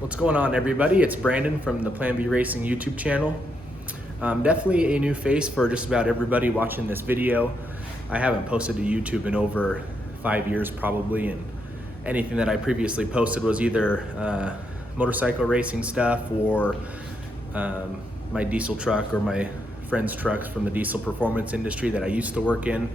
What's going on, everybody? It's Brandon from the Plan B Racing YouTube channel. Definitely a new face for just about everybody watching this video. I haven't posted to YouTube in over 5 years probably, and anything that I previously posted was either motorcycle racing stuff or my diesel truck or my friend's trucks from the diesel performance industry that I used to work in.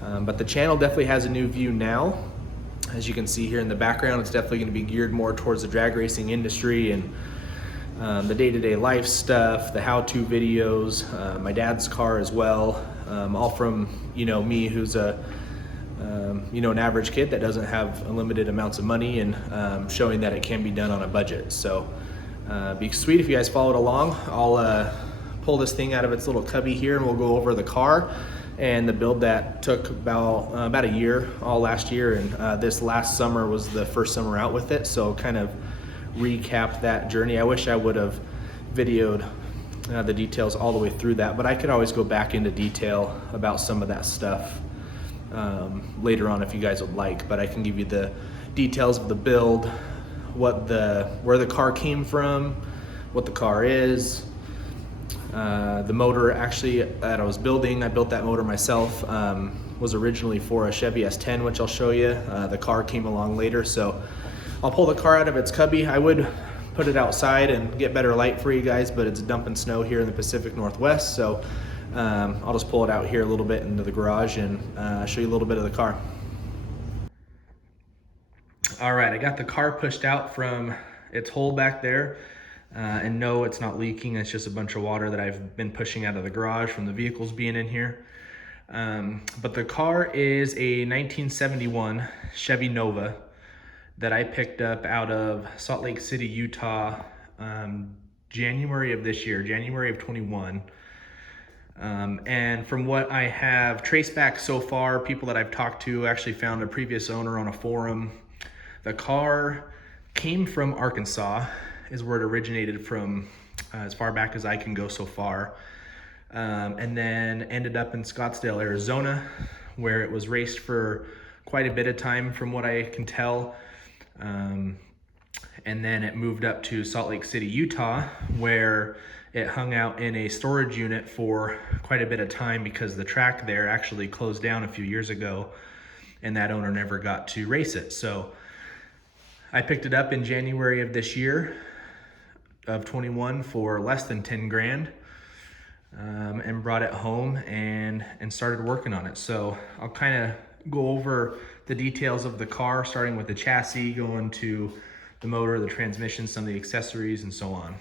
But the channel definitely has a new view now. As you can see here in the background, it's definitely going to be geared more towards the drag racing industry and the day-to-day life stuff, the how-to videos, my dad's car as well, all from me, who's a an average kid that doesn't have unlimited amounts of money, and showing that it can be done on a budget. So be sweet if you guys followed along. I'll pull this thing out of its little cubby here, and we'll go over the car and the build that took about a year, all last year, and this last summer was the first summer out with it. So kind of recap that journey. I wish I would have videoed the details all the way through that, but I could always go back into detail about some of that stuff later on if you guys would like. But I can give you the details of the build, where the car came from, what the car is. The motor actually that I was building, I built that motor myself, was originally for a Chevy S10, which I'll show you. The car came along later, so I'll pull the car out of its cubby. I would put it outside and get better light for you guys, but it's dumping snow here in the Pacific Northwest, so I'll just pull it out here a little bit into the garage and show you a little bit of the car. All right, I got the car pushed out from its hole back there. And no, it's not leaking. It's just a bunch of water that I've been pushing out of the garage from the vehicles being in here. But the car is a 1971 Chevy Nova that I picked up out of Salt Lake City, Utah, January of this year, January of 21. And from what I have traced back so far, people that I've talked to actually found a previous owner on a forum. The car came from Arkansas, is where it originated from, as far back as I can go so far, and then ended up in Scottsdale, Arizona, where it was raced for quite a bit of time from what I can tell, and then it moved up to Salt Lake City, Utah, where it hung out in a storage unit for quite a bit of time because the track there actually closed down a few years ago and that owner never got to race it. So I picked it up in January of this year, of 21, for less than 10 grand, and brought it home and started working on it. So I'll kind of go over the details of the car, starting with the chassis, going to the motor, the transmission, some of the accessories, and so on.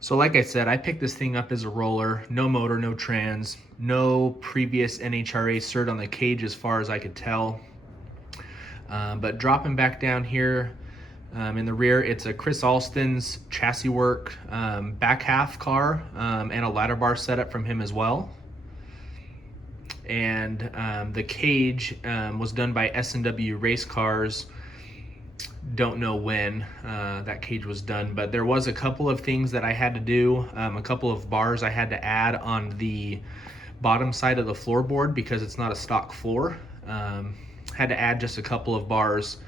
So like I said, I picked this thing up as a roller, no motor, no trans, no previous NHRA cert on the cage as far as I could tell. But dropping back down here, in the rear, it's a Chris Alston's chassis work back half car, and a ladder bar setup from him as well. And the cage was done by S&W Race Cars. Don't know when that cage was done, but there was a couple of things that I had to do, a couple of bars I had to add on the bottom side of the floorboard because it's not a stock floor. Had to add just a couple of bars,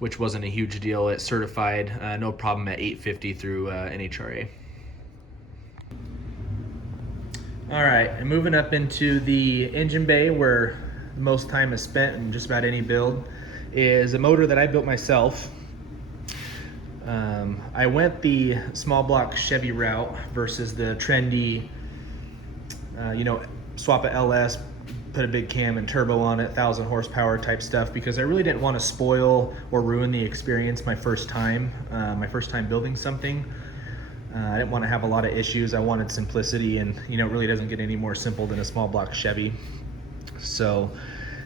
which wasn't a huge deal. It's certified, no problem, at 850 through NHRA. All right, and moving up into the engine bay where most time is spent in just about any build is a motor that I built myself. I went the small block Chevy route versus the trendy, swap a LS, put a big cam and turbo on it, 1,000 horsepower type stuff, because I really didn't want to spoil or ruin the experience my first time building something. I didn't want to have a lot of issues. I wanted simplicity, and it really doesn't get any more simple than a small block Chevy. So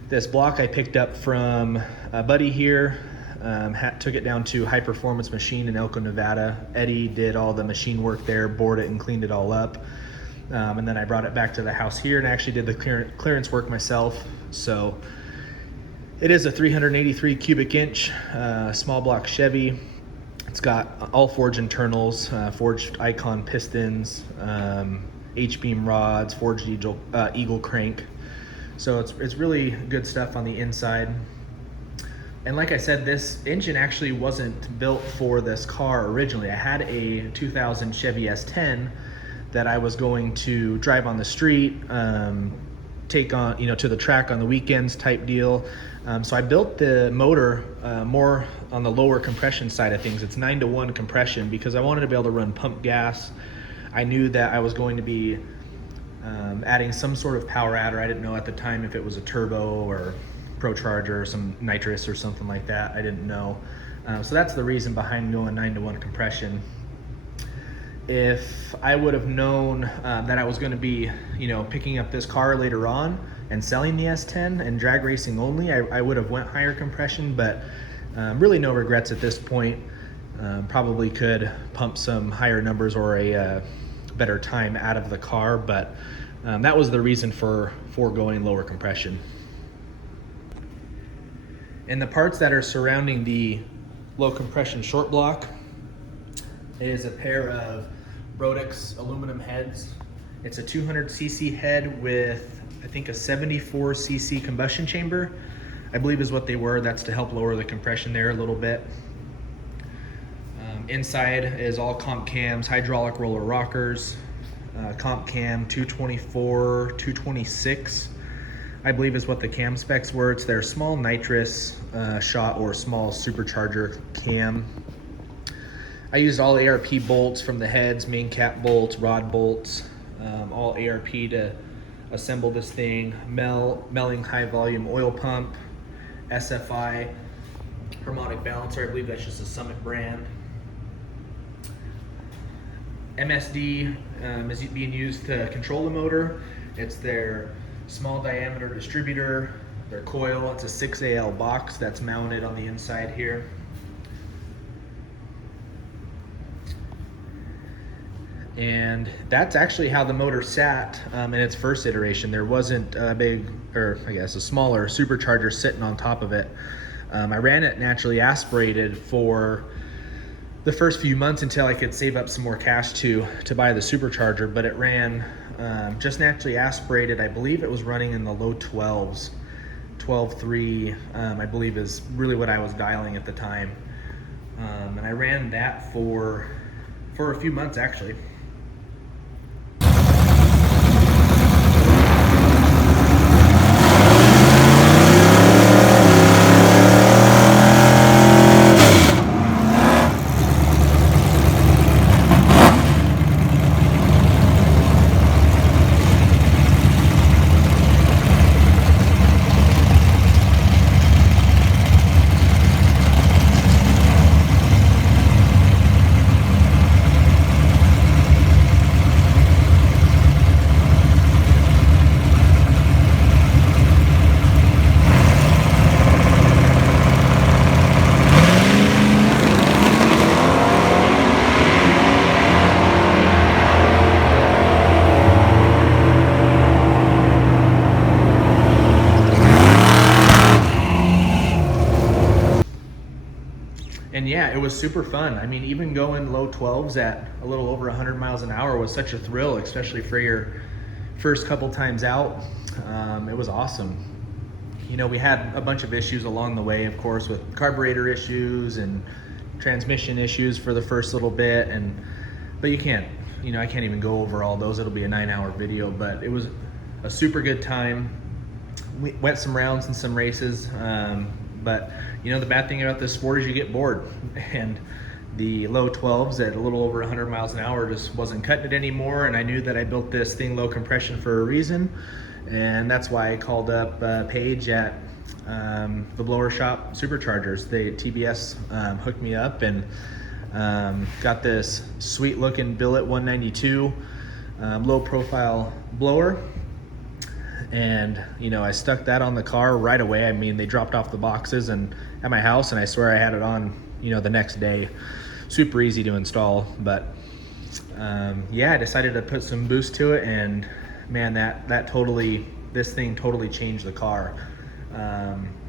this block I picked up from a buddy here, took it down to High Performance Machine in Elko, Nevada. Eddie did all the machine work there, bored it and cleaned it all up. And then I brought it back to the house here and actually did the clearance work myself. So it is a 383 cubic inch small block Chevy. It's got all forged internals, forged Icon pistons, H-beam rods, forged Eagle crank. So it's really good stuff on the inside. And like I said, this engine actually wasn't built for this car originally. I had a 2000 Chevy S10 that I was going to drive on the street, take on, to the track on the weekends type deal. So I built the motor more on the lower compression side of things. It's 9-to-1 compression because I wanted to be able to run pump gas. I knew that I was going to be adding some sort of power adder. I didn't know at the time if it was a turbo or supercharger or some nitrous or something like that. I didn't know. So that's the reason behind going 9-to-1 compression. If I would have known that I was going to be, picking up this car later on and selling the S10 and drag racing only, I would have went higher compression, but really no regrets at this point. Probably could pump some higher numbers or a better time out of the car, but that was the reason for going lower compression. And the parts that are surrounding the low compression short block is a pair of Brodix aluminum heads. It's a 200cc head with, I think, a 74cc combustion chamber, I believe is what they were. That's to help lower the compression there a little bit. Inside is all comp cams, hydraulic roller rockers, comp cam 224, 226, I believe is what the cam specs were. It's their small nitrous shot or small supercharger cam. I used all ARP bolts from the heads, main cap bolts, rod bolts, all ARP to assemble this thing. Melling high volume oil pump, SFI, harmonic balancer, I believe that's just a Summit brand. MSD is being used to control the motor. It's their small diameter distributor, their coil. It's a 6AL box that's mounted on the inside here. And that's actually how the motor sat in its first iteration. There wasn't a big, or I guess a smaller supercharger sitting on top of it. I ran it naturally aspirated for the first few months until I could save up some more cash to buy the supercharger, but it ran just naturally aspirated. I believe it was running in the low 12s. 12.3 I believe is really what I was dialing at the time. And I ran that for a few months actually. And yeah, it was super fun. I mean, even going low 12s at a little over 100 miles an hour was such a thrill, especially for your first couple times out. It was awesome. We had a bunch of issues along the way, of course, with carburetor issues and transmission issues for the first little bit. But you can't, I can't even go over all those. It'll be a 9-hour video, but it was a super good time. We went some rounds and some races. But the bad thing about this sport is you get bored, and the low 12s at a little over 100 miles an hour just wasn't cutting it anymore. And I knew that I built this thing low compression for a reason, and that's why I called up Paige at the Blower Shop Superchargers. TBS hooked me up and got this sweet looking billet 192 low profile blower. And I stuck that on the car right away. I mean, they dropped off the boxes and at my house, and I swear I had it on the next day. Super easy to install. But yeah, I decided to put some boost to it, and man, this thing totally changed the car.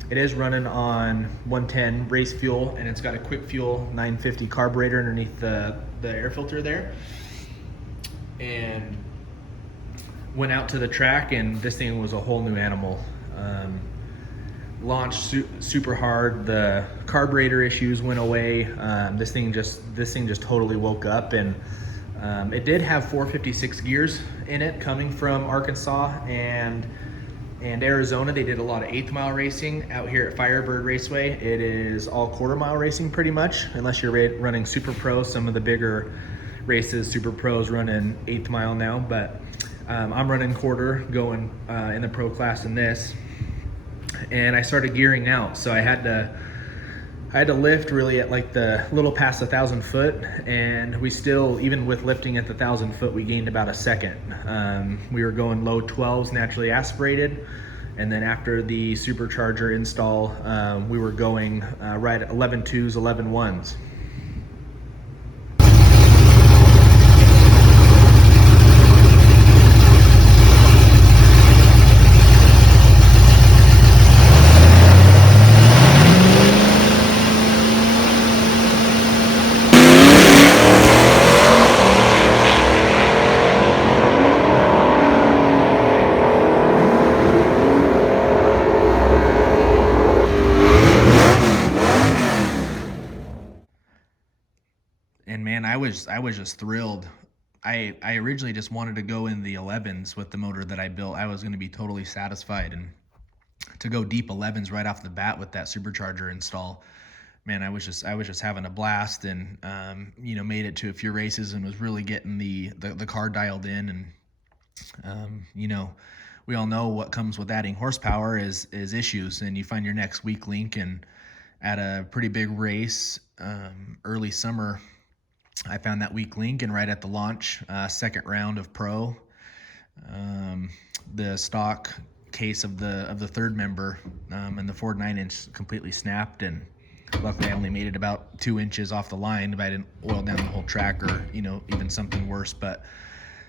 It is running on 110 race fuel, and it's got a quick fuel 950 carburetor underneath the air filter there. And went out to the track, and this thing was a whole new animal. launched super hard. The carburetor issues went away. This thing just totally woke up, and it did have 456 gears in it, coming from Arkansas and Arizona. They did a lot of 8th mile racing out here at Firebird Raceway. It is all 1/4 mile racing pretty much, unless you're running Super Pro. Some of the bigger races, Super Pros, running 8th mile now, but I'm running 1/4, going in the pro class in this. And I started gearing out, so I had to lift really at like the little past 1,000 foot, and we still, even with lifting at the 1,000 foot, we gained about a second. We were going low 12s naturally aspirated, and then after the supercharger install, we were going right at 11.2s, 11.1s. And man, I was just thrilled. I originally just wanted to go in the 11s with the motor that I built. I was going to be totally satisfied, and to go deep 11s right off the bat with that supercharger install, man, I was just having a blast, and made it to a few races and was really getting the car dialed in. And we all know what comes with adding horsepower is issues, and you find your next weak link. And at a pretty big race early summer, I found that weak link, and right at the launch, second round of pro, the stock case of the third member and the Ford 9-inch completely snapped. And luckily I only made it about 2 inches off the line, but I didn't oil down the whole track, or even something worse. But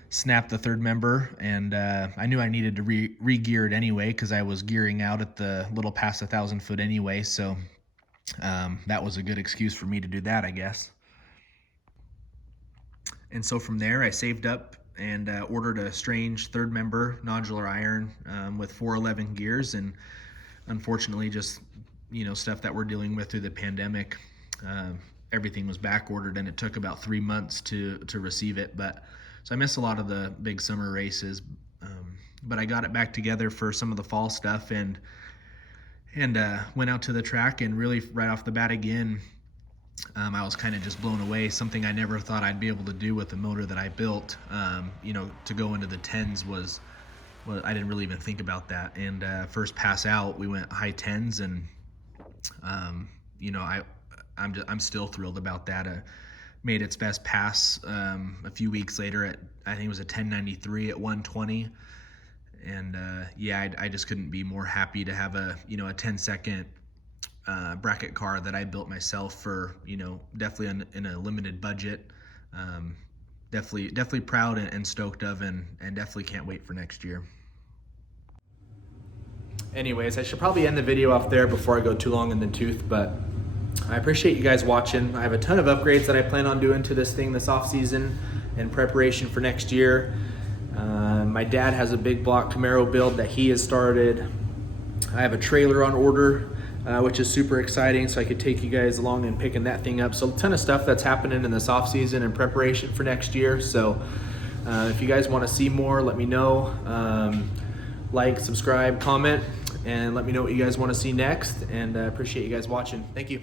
snapped the third member, and I knew I needed to re-gear it anyway, because I was gearing out at the little past 1,000 foot anyway. So that was a good excuse for me to do that, I guess. And so from there, I saved up and ordered a strange third member nodular iron with 411 gears. And unfortunately, just stuff that we're dealing with through the pandemic, everything was back ordered, and it took about 3 months to receive it. But so I missed a lot of the big summer races, but I got it back together for some of the fall stuff, and went out to the track, and really right off the bat again, I was kind of just blown away. Something I never thought I'd be able to do with the motor that I built. To go into the 10s was I didn't really even think about that. And first pass out, we went high 10s, and I'm still thrilled about that. Made its best pass a few weeks later at, I think it was a 1093 at 120. And I just couldn't be more happy to have a 10-second bracket car that I built myself for, definitely in a limited budget. Definitely proud and stoked of, and definitely can't wait for next year. Anyways, I should probably end the video off there before I go too long in the tooth, but I appreciate you guys watching. I have a ton of upgrades that I plan on doing to this thing this off season in preparation for next year. My dad has a big block Camaro build that he has started. I have a trailer on order, which is super exciting, so I could take you guys along and picking that thing up. So a ton of stuff that's happening in this off season in preparation for next year. So if you guys want to see more, let me know. Like, subscribe, comment, and let me know what you guys want to see next. And appreciate you guys watching. Thank you.